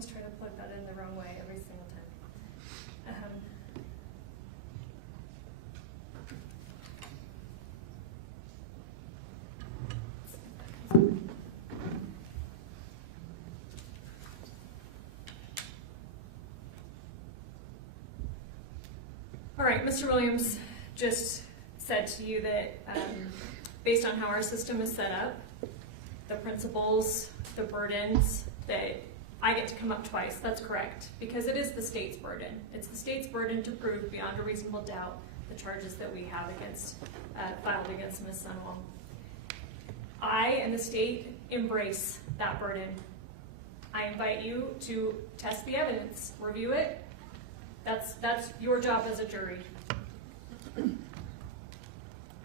always try to plug that in the wrong way every single time. All right, Mr. Williams just said to you that based on how our system is set up, the principles, the burdens, that I get to come up twice. That's correct, because it is the state's burden. It's the state's burden to prove beyond a reasonable doubt the charges that we have filed against Ms. Sundwall. I and the state embrace that burden. I invite you to test the evidence, review it. That's your job as a jury.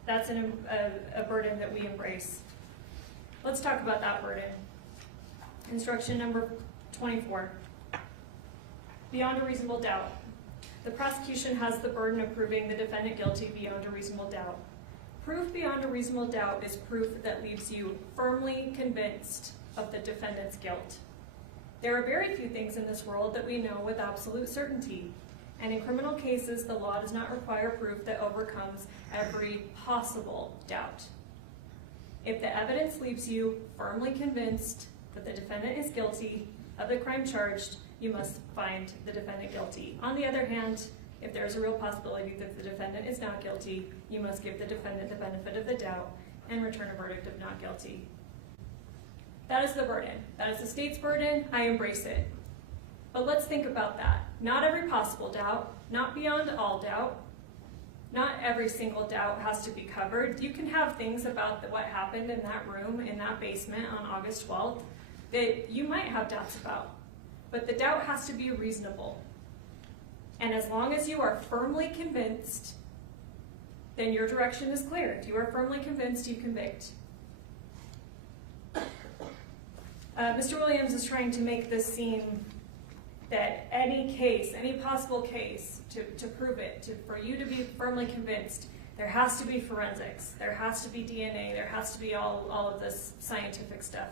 That's a burden that we embrace. Let's talk about that burden. Instruction number 24. Beyond a reasonable doubt. The prosecution has the burden of proving the defendant guilty beyond a reasonable doubt. Proof beyond a reasonable doubt is proof that leaves you firmly convinced of the defendant's guilt. There are very few things in this world that we know with absolute certainty. And in criminal cases, the law does not require proof that overcomes every possible doubt. If the evidence leaves you firmly convinced that the defendant is guilty of the crime charged, you must find the defendant guilty. On the other hand, if there's a real possibility that the defendant is not guilty, you must give the defendant the benefit of the doubt and return a verdict of not guilty. That is the burden. That is the state's burden. I embrace it. But let's think about that. Not every possible doubt, not beyond all doubt. Not every single doubt has to be covered. You can have things about what happened in that room, in that basement on August 12th that you might have doubts about. But the doubt has to be reasonable. And as long as you are firmly convinced, then your direction is clear. If you are firmly convinced, you convict. Mr. Williams is trying to make this seem that any case, any possible case, to prove it, for you to be firmly convinced, there has to be forensics, there has to be DNA, there has to be all of this scientific stuff.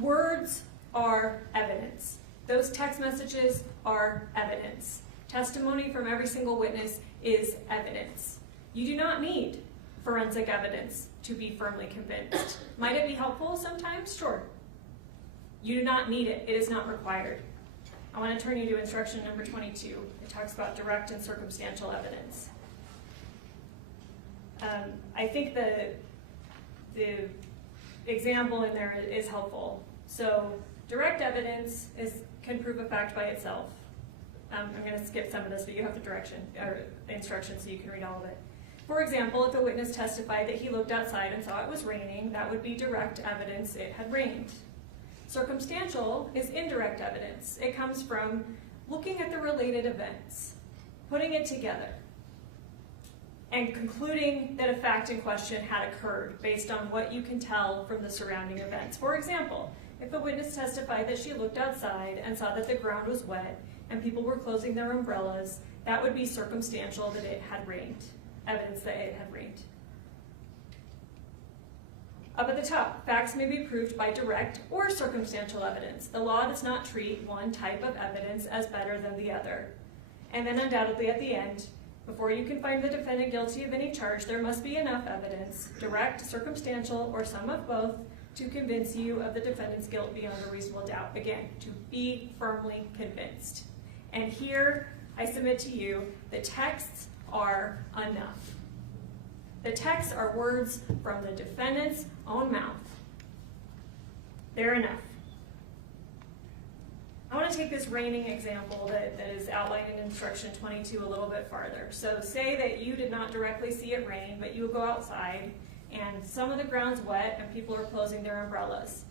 Words are evidence. Those text messages are evidence. Testimony from every single witness is evidence. You do not need forensic evidence to be firmly convinced. Might it be helpful sometimes? Sure. You do not need it. It is not required. I want to turn you to instruction number 22. It talks about direct and circumstantial evidence. I think the example in there is helpful. So direct evidence can prove a fact by itself. I'm going to skip some of this, but you have the instructions so you can read all of it. For example, if a witness testified that he looked outside and saw it was raining, that would be direct evidence it had rained. Circumstantial is indirect evidence. It comes from looking at the related events, putting it together, and concluding that a fact in question had occurred based on what you can tell from the surrounding events. For example, if a witness testified that she looked outside and saw that the ground was wet and people were closing their umbrellas, that would be circumstantial that it had rained, evidence that it had rained. Up at the top, facts may be proved by direct or circumstantial evidence. The law does not treat one type of evidence as better than the other. And then undoubtedly at the end, before you can find the defendant guilty of any charge, there must be enough evidence, direct, circumstantial, or some of both, to convince you of the defendant's guilt beyond a reasonable doubt. Again, to be firmly convinced. And here, I submit to you, the texts are enough. The texts are words from the defendant's own mouth. They're enough. I want to take this raining example that is outlined in instruction 22 a little bit farther. So say that you did not directly see it rain, but you go outside and some of the ground's wet and people are closing their umbrellas.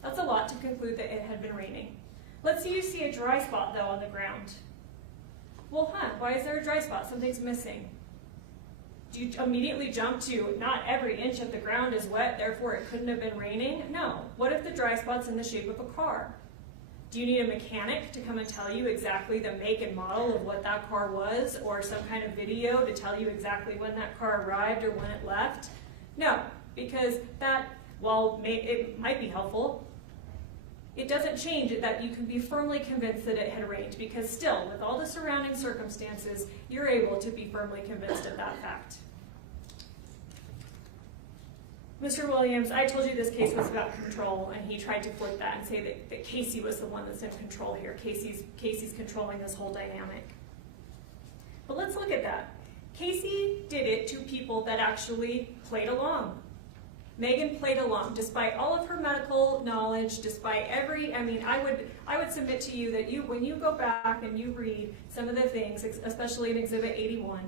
That's a lot to conclude that it had been raining. Let's say you see a dry spot though on the ground. Well, why is there a dry spot? Something's missing. Do you immediately jump to not every inch of the ground is wet, therefore it couldn't have been raining? No. What if the dry spot's in the shape of a car? Do you need a mechanic to come and tell you exactly the make and model of what that car was, or some kind of video to tell you exactly when that car arrived or when it left? No, because that, while it might be helpful, it doesn't change it that you can be firmly convinced that it had rained, because still, with all the surrounding circumstances, you're able to be firmly convinced of that fact. Mr. Williams, I told you this case was about control, and he tried to flip that and say that Kacee was the one that's in control here. Kacee's controlling this whole dynamic. But let's look at that. Kacee did it to people that actually played along. Meggan played along, despite all of her medical knowledge, despite I would submit to you that when you go back and you read some of the things, especially in Exhibit 81,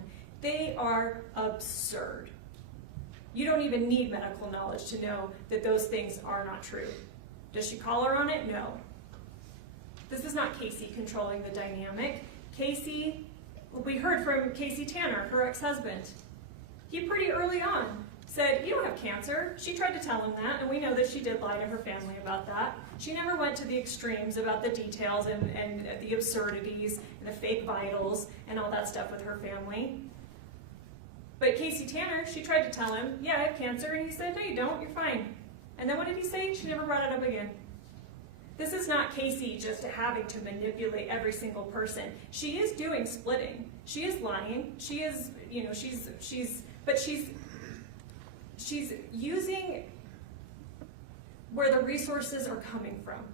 they are absurd. You don't even need medical knowledge to know that those things are not true. Does she call her on it? No. This is not Kacee controlling the dynamic. We heard from Kacee Tanner, her ex-husband. He pretty early on said, you don't have cancer. She tried to tell him that, and we know that she did lie to her family about that. She never went to the extremes about the details and the absurdities and the fake vitals and all that stuff with her family. But Kacee Tanner, she tried to tell him, yeah, I have cancer, and he said, no, you don't, you're fine. And then what did he say? She never brought it up again. This is not Kacee just having to manipulate every single person. She is doing splitting. She is lying. She is, but she's using where the resources are coming from.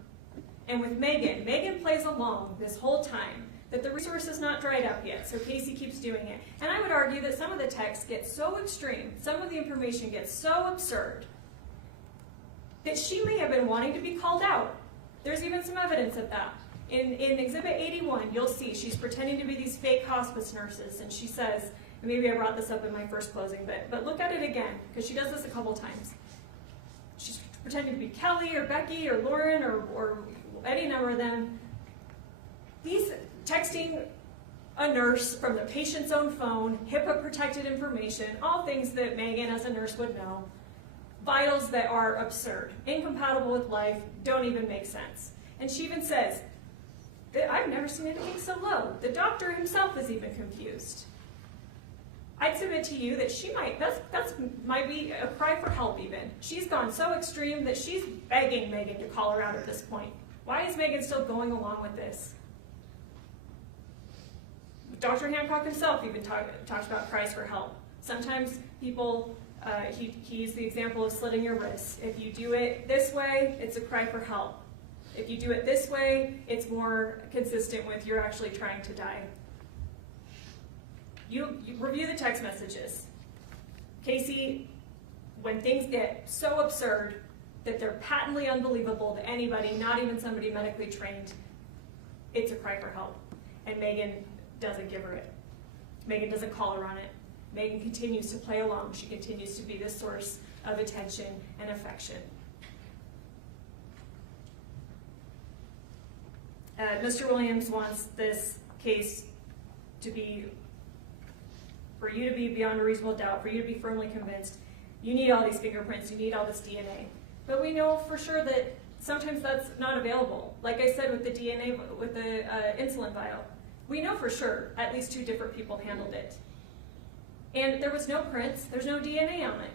And with Meggan plays along this whole time that the resource is not dried up yet, so Kacee keeps doing it. And I would argue that some of the text gets so extreme, some of the information gets so absurd, that she may have been wanting to be called out. There's even some evidence of that. In Exhibit 81, you'll see she's pretending to be these fake hospice nurses, and she says, and maybe I brought this up in my first closing, but look at it again, because she does this a couple times. She's pretending to be Kelly or Becky or Lauren or any number of them. These texting a nurse from the patient's own phone, HIPAA-protected information, all things that Meggan as a nurse would know, vitals that are absurd, incompatible with life, don't even make sense. And she even says, I've never seen anything so low. The doctor himself is even confused. I'd submit to you that she might be a cry for help even. She's gone so extreme that she's begging Meggan to call her out at this point. Why is Meggan still going along with this? Dr. Hancock himself even talks about cries for help. Sometimes people, he used the example of slitting your wrists. If you do it this way, it's a cry for help. If you do it this way, it's more consistent with you're actually trying to die. You review the text messages. Kacee, when things get so absurd that they're patently unbelievable to anybody, not even somebody medically trained, it's a cry for help. And Meggan doesn't give her it. Meggan doesn't call her on it. Meggan continues to play along. She continues to be the source of attention and affection. Mr. Williams wants this case to be, for you to be beyond a reasonable doubt, for you to be firmly convinced. You need all these fingerprints, you need all this DNA. But we know for sure that sometimes that's not available. Like I said with the DNA, with the insulin vial, we know for sure at least 2 different people handled it. And there was no prints, there's no DNA on it.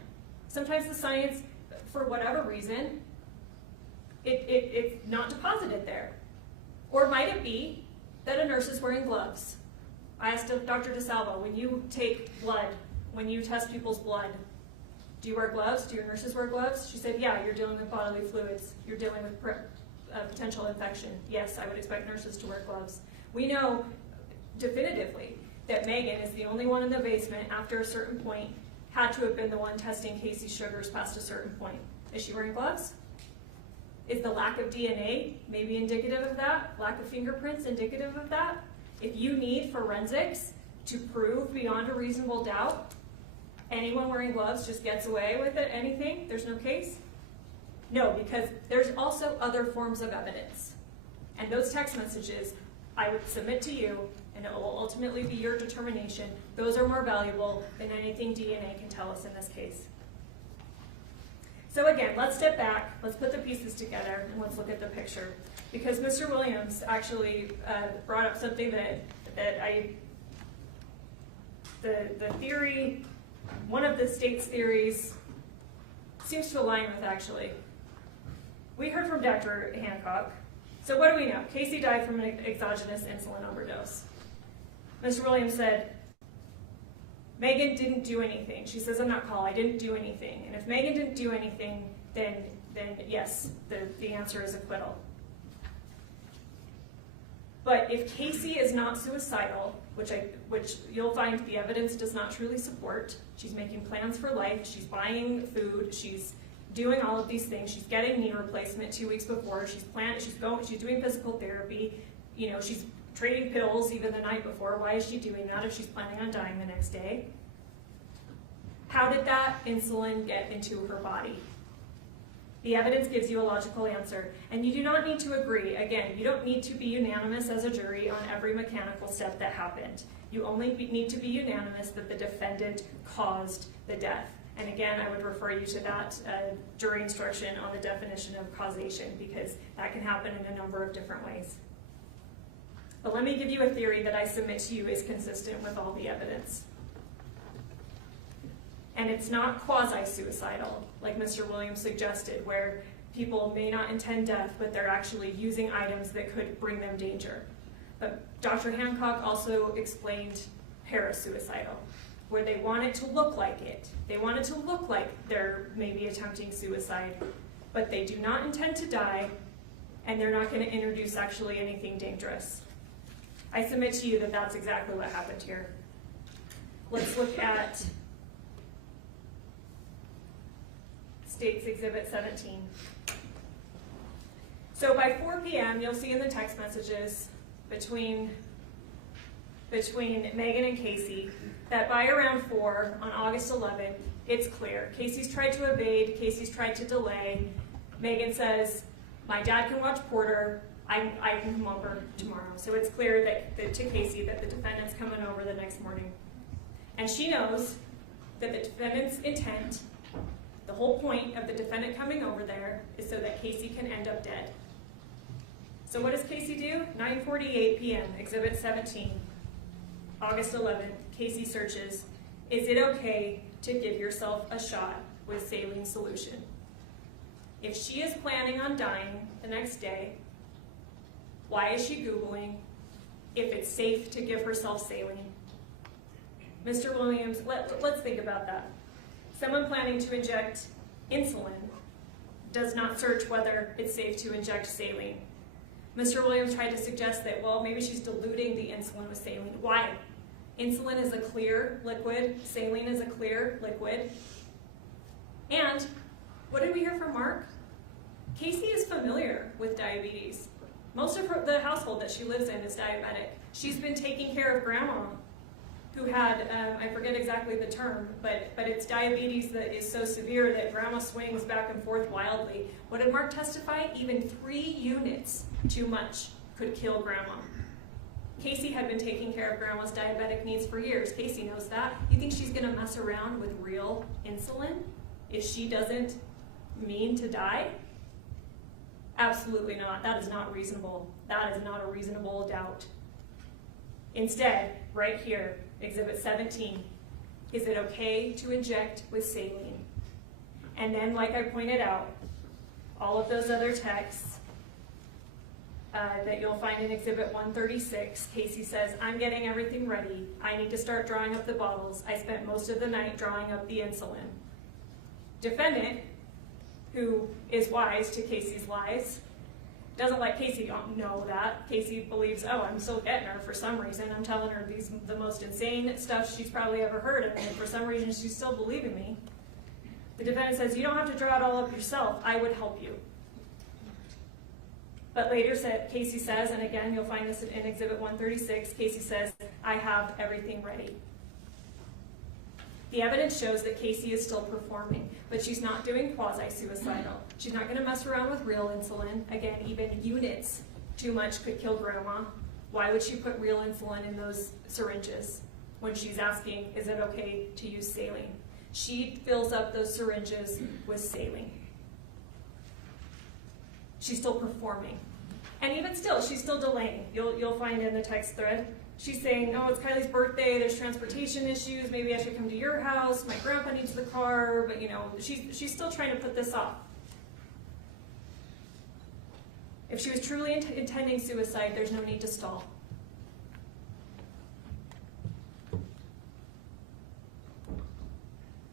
Sometimes the science, for whatever reason, it's not deposited there. Or might it be that a nurse is wearing gloves? I asked Dr. DeSalvo, when you take blood, when you test people's blood, do you wear gloves? Do your nurses wear gloves? She said, yeah, you're dealing with bodily fluids. You're dealing with potential infection. Yes, I would expect nurses to wear gloves. We know definitively that Meggan is the only one in the basement after a certain point had to have been the one testing Kacee's sugars past a certain point. Is she wearing gloves? Is the lack of DNA maybe indicative of that? Lack of fingerprints indicative of that? If you need forensics to prove beyond a reasonable doubt anyone wearing gloves just gets away with it, anything, there's no case? No, because there's also other forms of evidence. And those text messages, I would submit to you, and it will ultimately be your determination, those are more valuable than anything DNA can tell us in this case. So again, let's step back, let's put the pieces together, and let's look at the picture. Because Mr. Williams actually brought up something the theory, one of the state's theories, seems to align with actually. We heard from Dr. Hancock. So what do we know? Kacee died from an exogenous insulin overdose. Mr. Williams said, Meggan didn't do anything. She says, I'm not called, I didn't do anything. And if Meggan didn't do anything, then yes, the answer is acquittal. But if Kacee is not suicidal, which you'll find the evidence does not truly support, she's making plans for life, she's buying food, she's doing all of these things, she's getting knee replacement 2 weeks before, she's doing physical therapy, she's trading pills even the night before. Why is she doing that if she's planning on dying the next day? How did that insulin get into her body? The evidence gives you a logical answer, and you do not need to agree. Again, you don't need to be unanimous as a jury on every mechanical step that happened. You only need to be unanimous that the defendant caused the death. And again, I would refer you to that jury instruction on the definition of causation, because that can happen in a number of different ways. But let me give you a theory that I submit to you is consistent with all the evidence. And it's not quasi-suicidal, like Mr. Williams suggested, where people may not intend death, but they're actually using items that could bring them danger. But Dr. Hancock also explained parasuicidal, where they want it to look like it. They want it to look like they're maybe attempting suicide, but they do not intend to die, and they're not going to introduce actually anything dangerous. I submit to you that that's exactly what happened here. Let's look at State's Exhibit 17. So by 4 p.m., you'll see in the text messages between Meggan and Kacee that by around 4 on August 11th, it's clear. Kacee's tried to evade, Kacee's tried to delay. Meggan says, my dad can watch Porter, I can come over tomorrow. So it's clear that to Kacee that the defendant's coming over the next morning. And she knows that the defendant's intent, the whole point of the defendant coming over there, is so that Kacee can end up dead. So what does Kacee do? 9:48 p.m., Exhibit 17, August 11th, Kacee searches, is it okay to give yourself a shot with saline solution? If she is planning on dying the next day, why is she Googling if it's safe to give herself saline? Mr. Williams, let's think about that. Someone planning to inject insulin does not search whether it's safe to inject saline. Mr. Williams tried to suggest that, well, maybe she's diluting the insulin with saline. Why? Insulin is a clear liquid, saline is a clear liquid. And what did we hear from Mark? Kacee is familiar with diabetes. Most of the household that she lives in is diabetic. She's been taking care of grandma, who had, I forget exactly the term, but it's diabetes that is so severe that grandma swings back and forth wildly. What did Mark testify? Even 3 units too much could kill grandma. Kacee had been taking care of grandma's diabetic needs for years. Kacee knows that. You think she's gonna mess around with real insulin if she doesn't mean to die? Absolutely not. That is not reasonable. That is not a reasonable doubt. Instead, right here, Exhibit 17, is it okay to inject with saline? And then, like I pointed out, all of those other texts that you'll find in Exhibit 136, Kacee says, I'm getting everything ready. I need to start drawing up the bottles. I spent most of the night drawing up the insulin. Defendant, who is wise to Kacee's lies, doesn't let Kacee know that. Kacee believes, oh, I'm still getting her for some reason. I'm telling her the most insane stuff she's probably ever heard, and for some reason she's still believing me. The defendant says, you don't have to draw it all up yourself. I would help you. But later, Kacee says, and again, you'll find this in Exhibit 136, Kacee says, I have everything ready. The evidence shows that Kacee is still performing, but she's not doing quasi-suicidal. She's not going to mess around with real insulin. Again, even units too much could kill grandma. Why would she put real insulin in those syringes when she's asking, is it okay to use saline? She fills up those syringes with saline. She's still performing. And even still, she's still delaying. You'll find in the text thread, she's saying, oh, it's Kylie's birthday, there's transportation issues, maybe I should come to your house, my grandpa needs the car, but she's still trying to put this off. If she was truly intending suicide, there's no need to stall.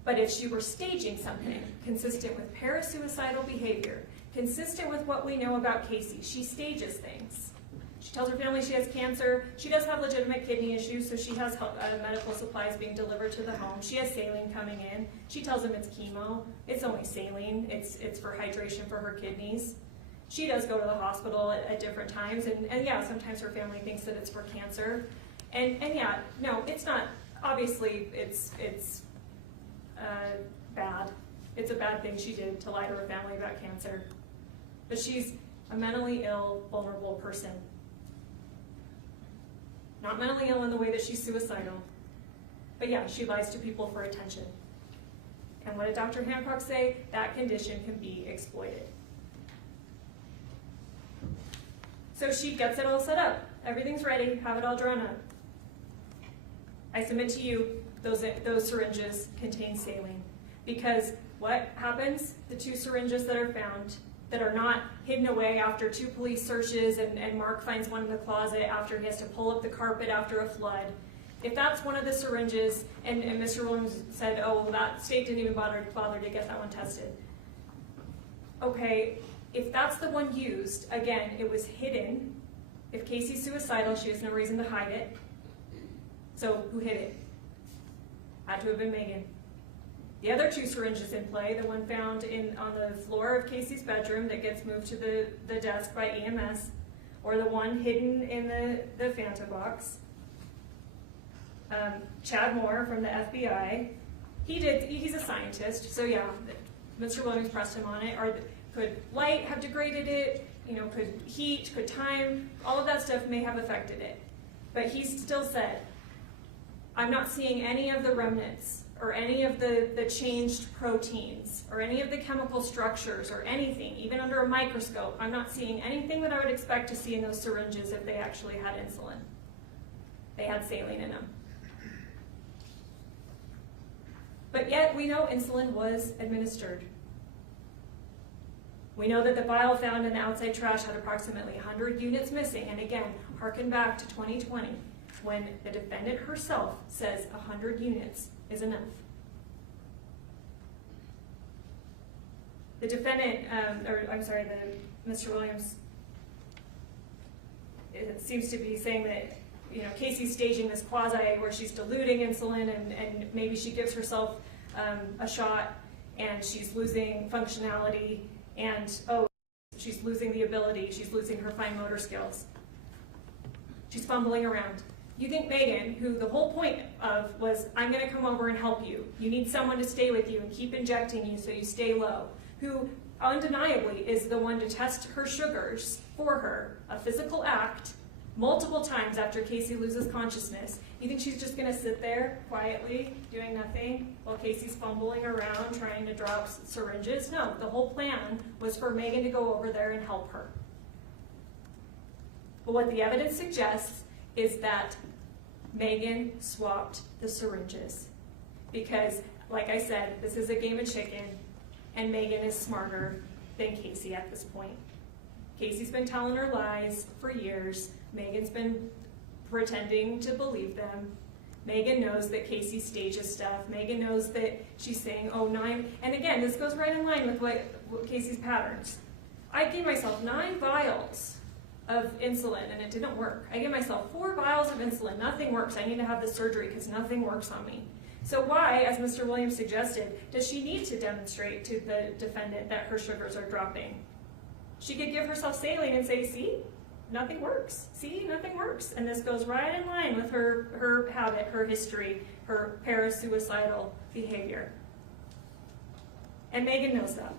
But if she were staging something consistent with parasuicidal behavior, consistent with what we know about Kacee, she stages things. She tells her family she has cancer. She does have legitimate kidney issues, so she has medical supplies being delivered to the home. She has saline coming in. She tells them it's chemo. It's only saline. It's for hydration for her kidneys. She does go to the hospital at different times, and yeah, sometimes her family thinks that it's for cancer. And yeah, no, it's not. Obviously, it's bad. It's a bad thing she did to lie to her family about cancer. But she's a mentally ill, vulnerable person. Not mentally ill in the way that she's suicidal. But yeah, she lies to people for attention. And what did Dr. Hancock say? That condition can be exploited. So she gets it all set up. Everything's ready. Have it all drawn up. I submit to you, those syringes contain saline. Because what happens? The 2 syringes that are found that are not hidden away after 2 police searches and Mark finds one in the closet after he has to pull up the carpet after a flood. If that's one of the syringes, and Mr. Williams said, oh, well, that state didn't even bother to get that one tested. Okay, if that's the one used, again, it was hidden. If Kacee's suicidal, she has no reason to hide it. So who hid it? Had to have been Meggan. The other 2 syringes in play, the one found on the floor of Kacee's bedroom that gets moved to the desk by EMS, or the one hidden in the Fanta box. Chad Moore from the FBI, he's a scientist, so yeah, Mr. Williams pressed him on it. Could light have degraded it? Could heat, could time, all of that stuff may have affected it. But he still said, I'm not seeing any of the remnants or any of the changed proteins or any of the chemical structures or anything, even under a microscope. I'm not seeing anything that I would expect to see in those syringes if they actually had insulin. They had saline in them. But yet we know insulin was administered. We know that the vial found in the outside trash had approximately 100 units missing, and again, harken back to 2020, when the defendant herself says 100 units is enough. The defendant, Mr. Williams, it seems to be saying that Kacee's staging this quasi where she's diluting insulin and maybe she gives herself a shot and she's losing functionality and she's losing the ability, she's losing her fine motor skills. She's fumbling around. You think Meggan, who the whole point of was, I'm going to come over and help you. You need someone to stay with you and keep injecting you so you stay low, who undeniably is the one to test her sugars for her, a physical act, multiple times after Kacee loses consciousness. You think she's just going to sit there quietly doing nothing while Kacee's fumbling around trying to drop syringes? No, the whole plan was for Meggan to go over there and help her. But what the evidence suggests is that Meggan swapped the syringes. Because, like I said, this is a game of chicken, and Meggan is smarter than Kacee at this point. Kacee's been telling her lies for years. Meggan's been pretending to believe them. Meggan knows that Kacee stages stuff. Meggan knows that she's saying, 9, and again, this goes right in line with what Kacee's patterns. I gave myself 9 vials of insulin and it didn't work. I gave myself 4 vials of insulin, nothing works. I need to have the surgery because nothing works on me. So why, as Mr. Williams suggested, does she need to demonstrate to the defendant that her sugars are dropping? She could give herself saline and say, see, nothing works. See, nothing works. And this goes right in line with her habit, her history, her parasuicidal behavior. And Meggan knows that.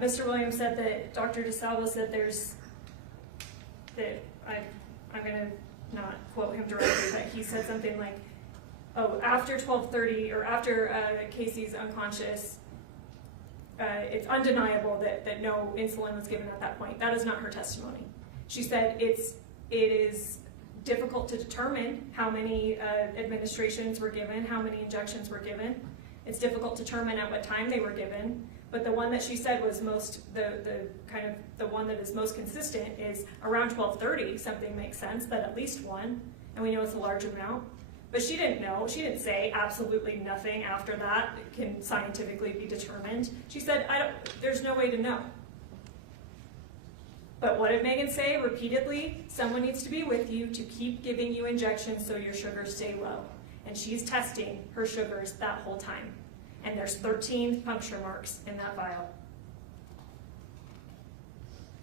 Mr. Williams said that Dr. DeSalvo said I'm going to not quote him directly, but he said something like, after 12:30 or after Kacee's unconscious, it's undeniable that no insulin was given at that point. That is not her testimony. She said it is difficult to determine how many administrations were given, how many injections were given. It's difficult to determine at what time they were given. But the one that she said was the one that is most consistent is around 12:30, something makes sense, that at least one, and we know it's a large amount. But she didn't know, she didn't say absolutely nothing after that can scientifically be determined. She said, there's no way to know. But what did Meggan say repeatedly? Someone needs to be with you to keep giving you injections so your sugars stay low. And she's testing her sugars that whole time. And there's 13 puncture marks in that vial.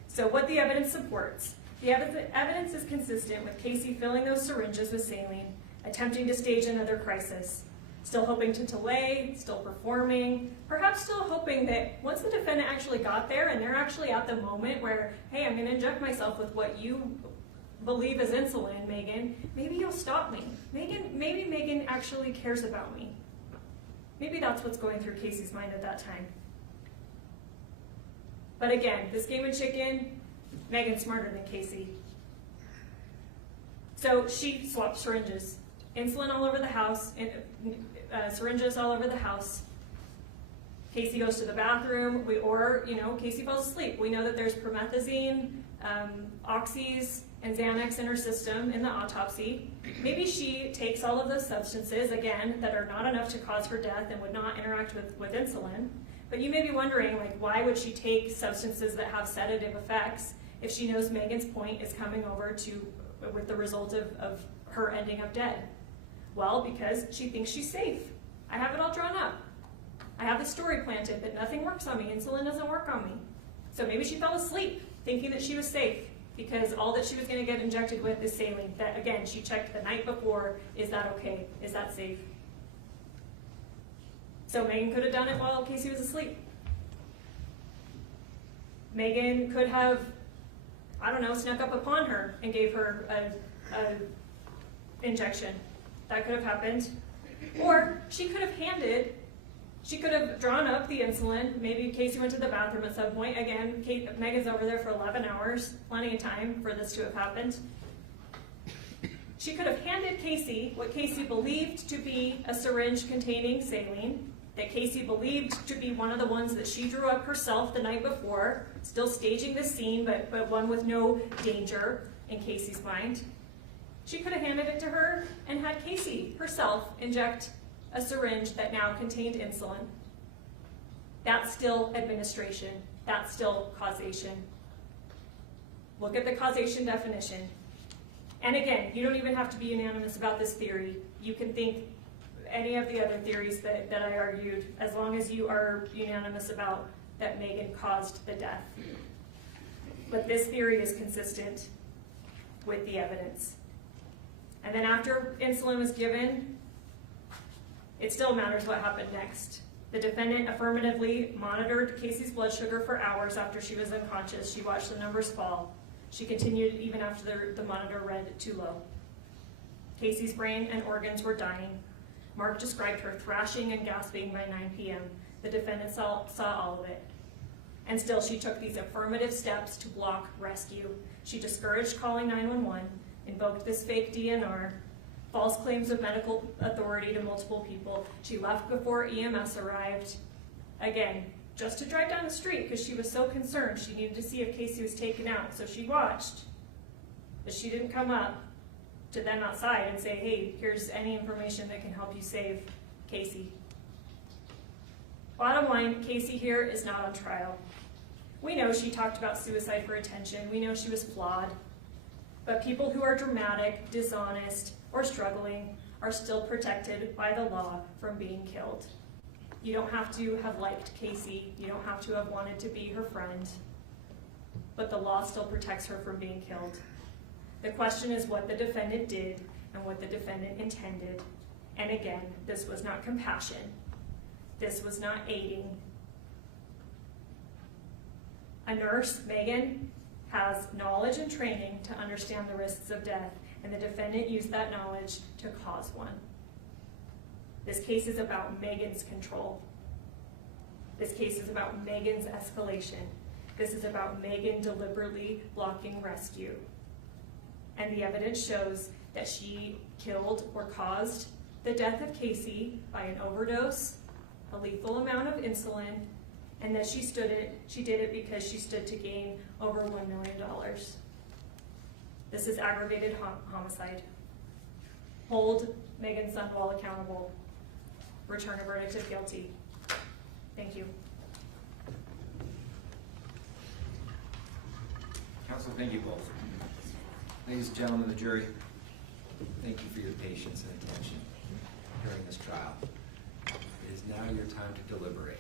So what the evidence supports. The evidence is consistent with Kacee filling those syringes with saline, attempting to stage another crisis, still hoping to delay, still performing, perhaps still hoping that once the defendant actually got there and they're actually at the moment where, hey, I'm going to inject myself with what you believe is insulin, Meggan, maybe you'll stop me. Maybe Meggan actually cares about me. Maybe that's what's going through Kacee's mind at that time. But again, this game of chicken, Meggan's smarter than Kacee. So she swapped syringes. Insulin all over the house, syringes all over the house. Kacee goes to the bathroom, Kacee falls asleep. We know that there's promethazine, oxys, and Xanax in her system in the autopsy. Maybe she takes all of those substances, again, that are not enough to cause her death and would not interact with insulin. But you may be wondering, why would she take substances that have sedative effects if she knows Meggan's point is coming over with the result of her ending up dead? Well, because she thinks she's safe. I have it all drawn up. I have the story planted that nothing works on me, insulin doesn't work on me. So maybe she fell asleep thinking that she was safe because all that she was going to get injected with is saline. That, again, she checked the night before, is that okay? Is that safe? So Meggan could have done it while Kacee was asleep. Meggan could have, snuck up upon her and gave her a injection. That could have happened. Or she could have drawn up the insulin. Maybe Kacee went to the bathroom at some point. Again, Meggan's over there for 11 hours, plenty of time for this to have happened. She could have handed Kacee what Kacee believed to be a syringe containing saline, that Kacee believed to be one of the ones that she drew up herself the night before, still staging the scene, but one with no danger in Kacee's mind. She could have handed it to her and had Kacee herself inject a syringe that now contained insulin. That's still administration. That's still causation. Look at the causation definition. And again, you don't even have to be unanimous about this theory. You can think any of the other theories that I argued, as long as you are unanimous about that Meggan caused the death. But this theory is consistent with the evidence. And then after insulin was given, it still matters what happened next. The defendant affirmatively monitored Kacee's blood sugar for hours after she was unconscious. She watched the numbers fall. She continued even after the monitor read too low. Kacee's brain and organs were dying. Mark described her thrashing and gasping by 9 p.m. The defendant saw all of it. And still, she took these affirmative steps to block rescue. She discouraged calling 911, invoked this fake DNR, false claims of medical authority to multiple people. She left before EMS arrived. Again, just to drive down the street because she was so concerned. She needed to see if Kacee was taken out. So she watched, but she didn't come up to them outside and say, hey, here's any information that can help you save Kacee. Bottom line, Kacee here is not on trial. We know she talked about suicide for attention. We know she was flawed. But people who are dramatic, dishonest, or struggling are still protected by the law from being killed. You don't have to have liked Kacee. You don't have to have wanted to be her friend. But the law still protects her from being killed. The question is what the defendant did and what the defendant intended. And again, this was not compassion. This was not aiding. A nurse, Meggan, has knowledge and training to understand the risks of death, and the defendant used that knowledge to cause one. This case is about Meggan's control. This case is about Meggan's escalation. This is about Meggan deliberately blocking rescue. And the evidence shows that she killed or caused the death of Kacee by an overdose, a lethal amount of insulin, and that she did it because she stood to gain over $1 million. This is aggravated homicide. Hold Meggan Sundwall accountable. Return a verdict of guilty. Thank you. Counsel, thank you both. Ladies and gentlemen of the jury, thank you for your patience and attention during this trial. It is now your time to deliberate.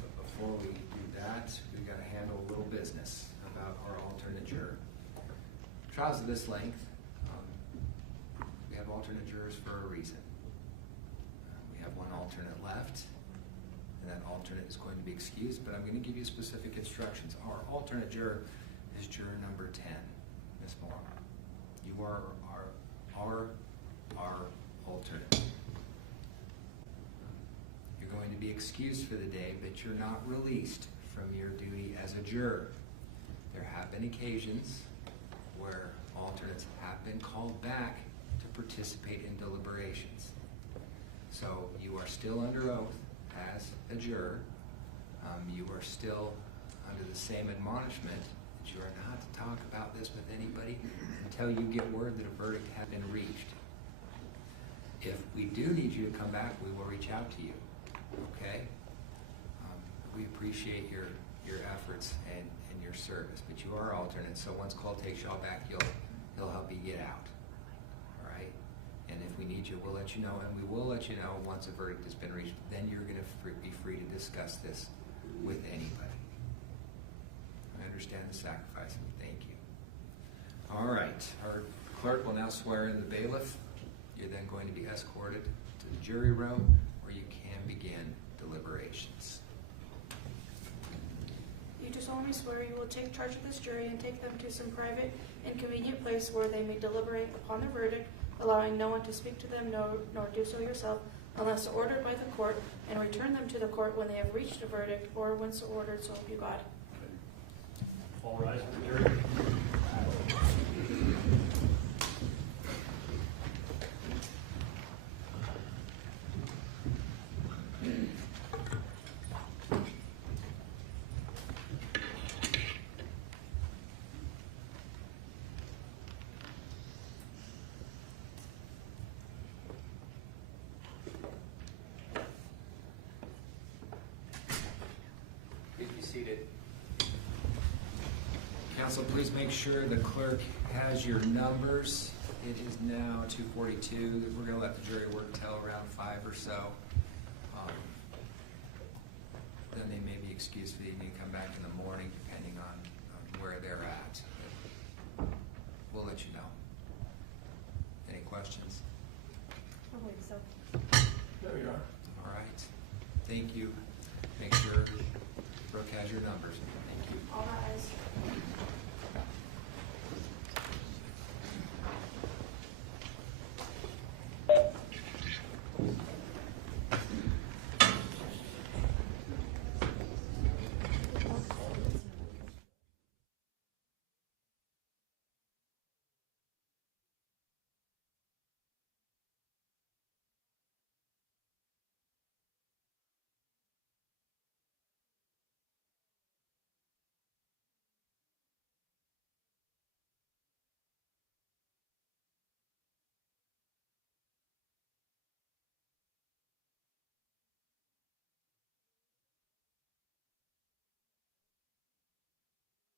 But before we do that, we've got to handle a little business about our alternate juror. Trials of this length, we have alternate jurors for a reason. We have one alternate left, and that alternate is going to be excused, but I'm going to give you specific instructions. Our alternate juror is juror number 10, Ms. Moore. You are our alternate. You're going to be excused for the day, but you're not released from your duty as a juror. There have been occasions where alternates have been called back to participate in deliberations. So you are still under oath as a juror. You are still under the same admonishment that you are not to talk about this with anybody until you get word that a verdict has been reached. If we do need you to come back, we will reach out to you. Okay? We appreciate your efforts and your service, but you are alternate, so once call takes y'all back, he'll help you get out. All right? And if we need you, we'll let you know, and we will let you know once a verdict has been reached. Then you're going to be free to discuss this with anybody. I understand the sacrifice, and thank you. All right, our clerk will now swear in the bailiff. You're then going to be escorted to the jury room where you can begin deliberations. You do solemnly swear you will take charge of this jury and take them to some private and convenient place where they may deliberate upon the verdict, allowing no one to speak to them nor do so yourself, unless ordered by the court, and return them to the court when they have reached a verdict, or when so ordered, so help you God. All rise for the jury. Please be seated. Counsel, please make sure the clerk has your numbers. It is now 2:42. We're going to let the jury work till around 5 or so. Then they may be excused for the evening, come back in the morning.